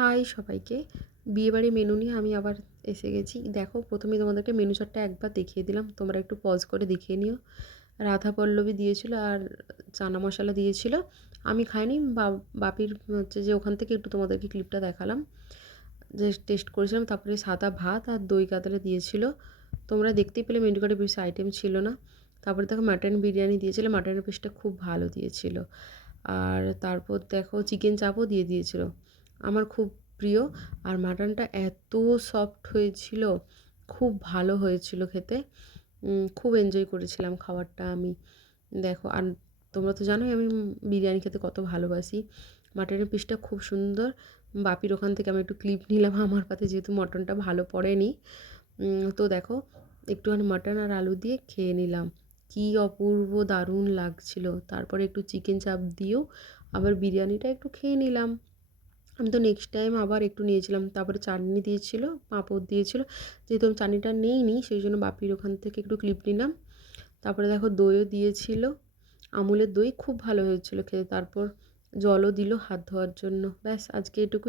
High সবাইকে। বিয়েবাড়ির menu নিয়ে আমি আবার এসে গেছি। দেখো প্রথমেই তোমাদেরকে মেনু চার্টটা একবার দেখিয়ে দিলাম। তোমরা একটু পজ করে দেখিয়ে নিও। রাধা পল্লবী দিয়েছিল আর চানা মশলা দিয়েছিল। আমি খাইনি, বাপির হচ্ছে যে ওখান থেকে একটু তোমাদেরকে ক্লিপটা দেখালাম, যে টেস্ট করেছিলাম। তারপরে সাদা ভাত আর দই কাতলা দিয়েছিল। তোমরা দেখতেই পেলে মেনু কার্ডে বেশি আইটেম ছিল না। তারপরে দেখো মাটন বিরিয়ানি দিয়েছিল, মাটনের পিসটা খুব ভালো দিয়েছিল। আর তারপর দেখো চিকেন চাপও দিয়ে দিয়েছিল, আমার খুব প্রিয়। আর মাটনটা এত সফট হয়েছিল, খুব ভালো হয়েছিল খেতে। খুব এনজয় করেছিলাম খাবারটা আমি। দেখো, আর তোমরা তো জানোই আমি বিরিয়ানি খেতে কত ভালোবাসি। মাটনের পিসটা খুব সুন্দর। বাপির ওখান থেকে আমি একটু ক্লিপ নিলাম আমার পাতে, যেহেতু মটনটা ভালো পড়েনি। তো দেখো একটুখানি মাটন আর আলু দিয়ে খেয়ে নিলাম, কি অপূর্ব দারুণ লাগছিল। তারপরে একটু চিকেন চাপ দিয়েও আবার বিরিয়ানিটা একটু খেয়ে নিলাম। আমি তো নেক্সট টাইম আবার একটু নিয়েছিলাম। তারপরে চাটনি দিয়েছিল, পাঁপড় দিয়েছিল। যেহেতু আমি চাটনিটা নিইনি, সেই জন্য বাপির ওখান থেকে একটু ক্লিপ নিলাম। তারপরে দেখো দইও দিয়েছিল, আমুলের দই, খুব ভালো হয়েছিল খেতে। তারপর জলও দিল হাত ধোয়ার জন্য। ব্যাস আজকে এটুকুই।